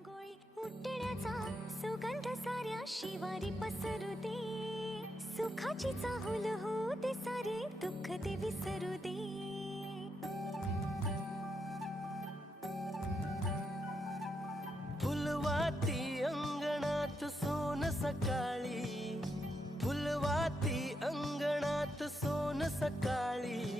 रांगोळी उठण्याचा सुगंध साऱ्या शिवारी पसरू दे सुखाची चाहूल हो ते सारे दुःख ते विसरू दे फुलवाती अंगणात सोन सकाळी. फुलवाती अंगणात सोन सकाळी.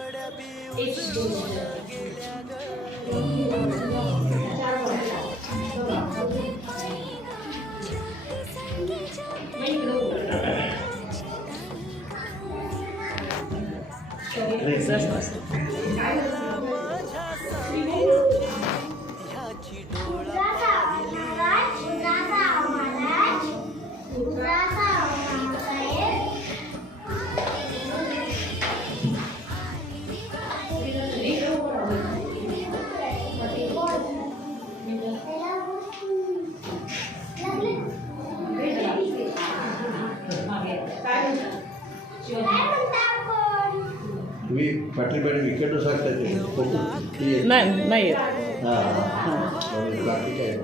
It's still a little bit. Maybe you want Patil madam इकडनं सांगता ते. नाही नाही येत. हा, हा. बाकी काय?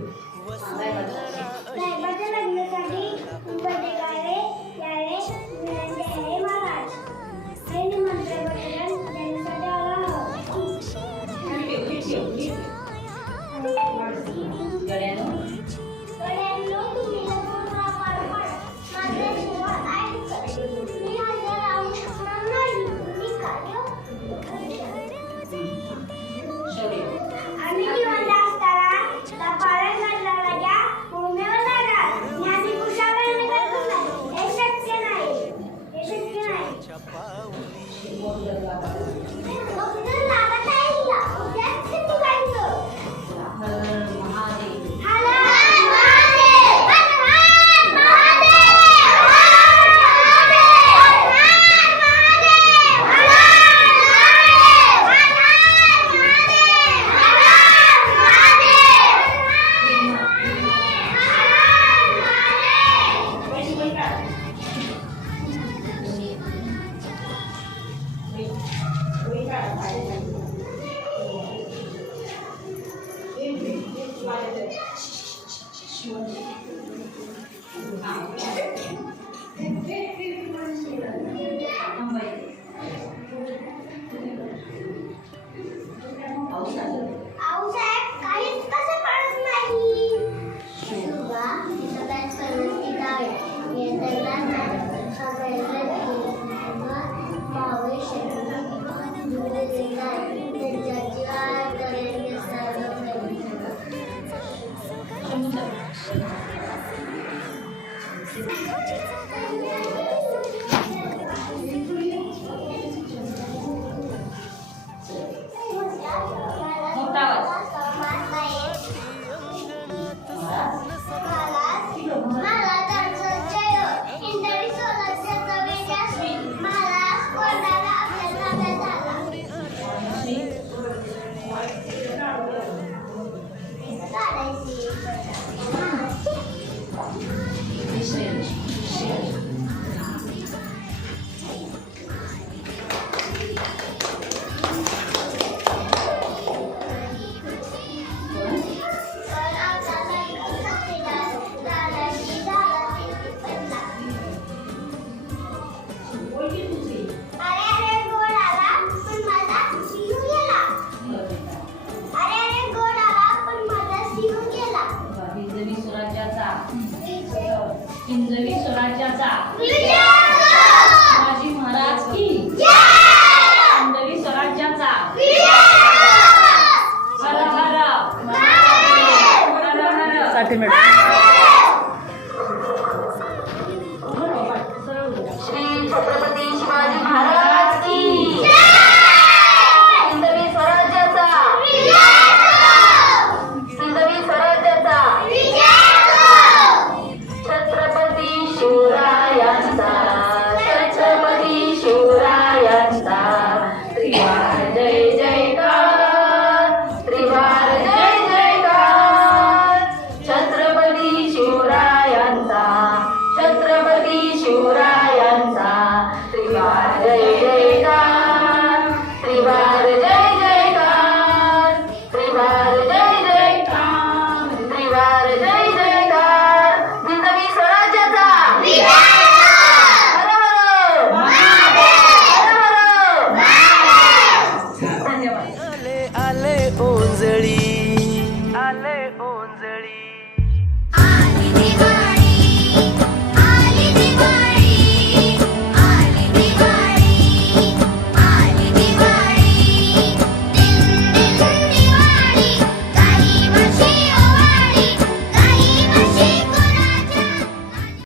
Spanish.